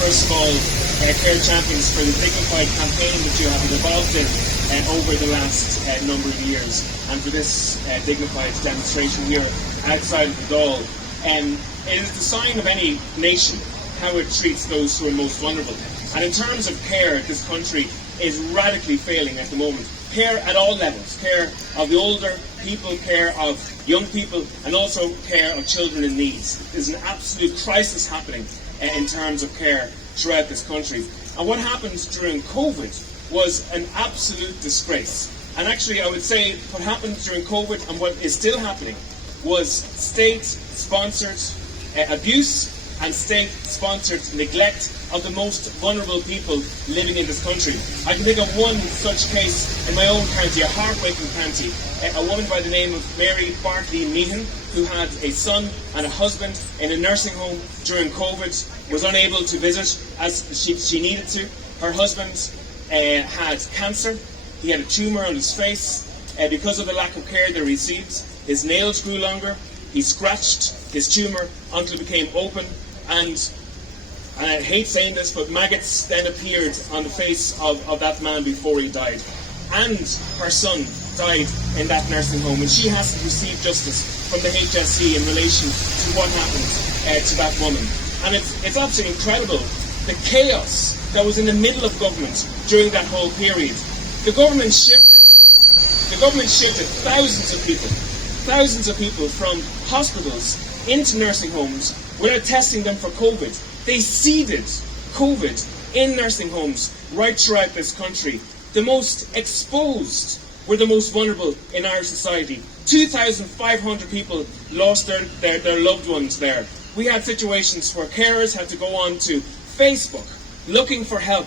first of all, Care Champions, for the dignified campaign that you have been involved in over the last number of years, and for this dignified demonstration here outside of the Dáil. It is the sign of any nation how it treats those who are most vulnerable. And in terms of care, this country is radically failing at the moment. Care at all levels, care of the older people, care of young people, and also care of children in need. There's an absolute crisis happening in terms of care throughout this country. And what happened during COVID was an absolute disgrace. And actually, I would say what happened during COVID and what is still happening was state-sponsored abuse and state-sponsored neglect of the most vulnerable people living in this country. I can think of one such case in my own county, a heartbreaking county. A woman by the name of Mary Bartley Meehan, who had a son and a husband in a nursing home during COVID, was unable to visit as she needed to. Her husband had cancer. He had a tumour on his face. Because of the lack of care they received, his nails grew longer. He scratched his tumour until it became open, and I hate saying this, but maggots then appeared on the face of that man before he died. And her son died in that nursing home, and she has to receive justice from the HSE in relation to what happened to that woman. And it's absolutely incredible, the chaos that was in the middle of government during that whole period. The government shifted thousands of people from hospitals into nursing homes without testing them for COVID. They seeded COVID in nursing homes right throughout this country. The most exposed were the most vulnerable in Irish society. 2,500 people lost their loved ones there. We had situations where carers had to go on to Facebook looking for help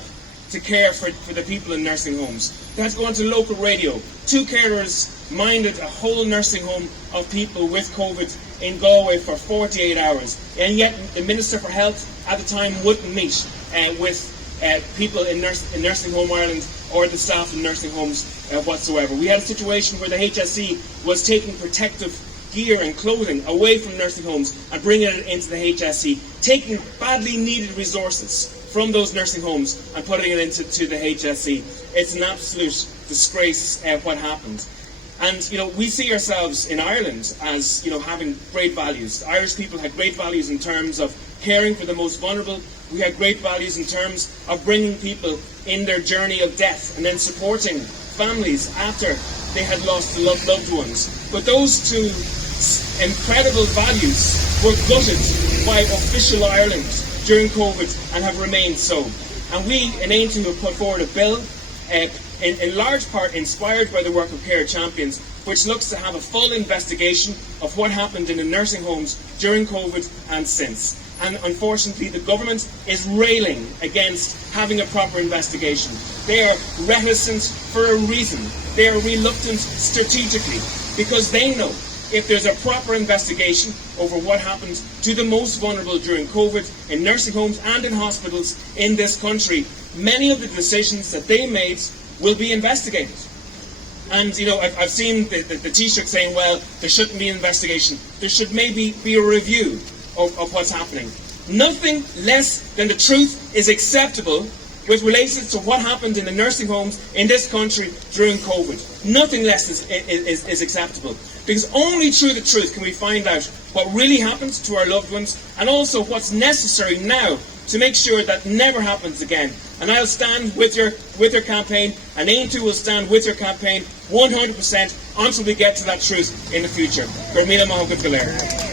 to care for the people in nursing homes. They had to go onto local radio. 2 carers minded a whole nursing home of people with COVID in Galway for 48 hours. And yet the Minister for Health at the time wouldn't meet with people in Nursing Home Ireland or the staff in nursing homes whatsoever. We had a situation where the HSE was taking protective gear and clothing away from nursing homes and bringing it into the HSE, taking badly needed resources from those nursing homes and putting it into the HSE. It's an absolute disgrace what happened. And we see ourselves in Ireland as having great values. The Irish people had great values in terms of caring for the most vulnerable. We had great values in terms of bringing people in their journey of death and then supporting families after they had lost loved ones. But those two incredible values were gutted by official Ireland during COVID and have remained so. And we in Aintree have put forward a bill, in large part inspired by the work of Care Champions, which looks to have a full investigation of what happened in the nursing homes during COVID and since. And unfortunately, the government is railing against having a proper investigation. They are reticent for a reason. They are reluctant strategically, because they know if there's a proper investigation over what happened to the most vulnerable during COVID in nursing homes and in hospitals in this country, many of the decisions that they made will be investigated. And I've seen the Taoiseach saying, well, there shouldn't be an investigation. There should maybe be a review of what's happening. Nothing less than the truth is acceptable with relation to what happened in the nursing homes in this country during COVID. Nothing less is acceptable. Because only through the truth can we find out what really happened to our loved ones, and also what's necessary now to make sure that never happens again. And I'll stand with your campaign, and Aintree will stand with your campaign 100% until we get to that truth in the future. Gormila Mahogany.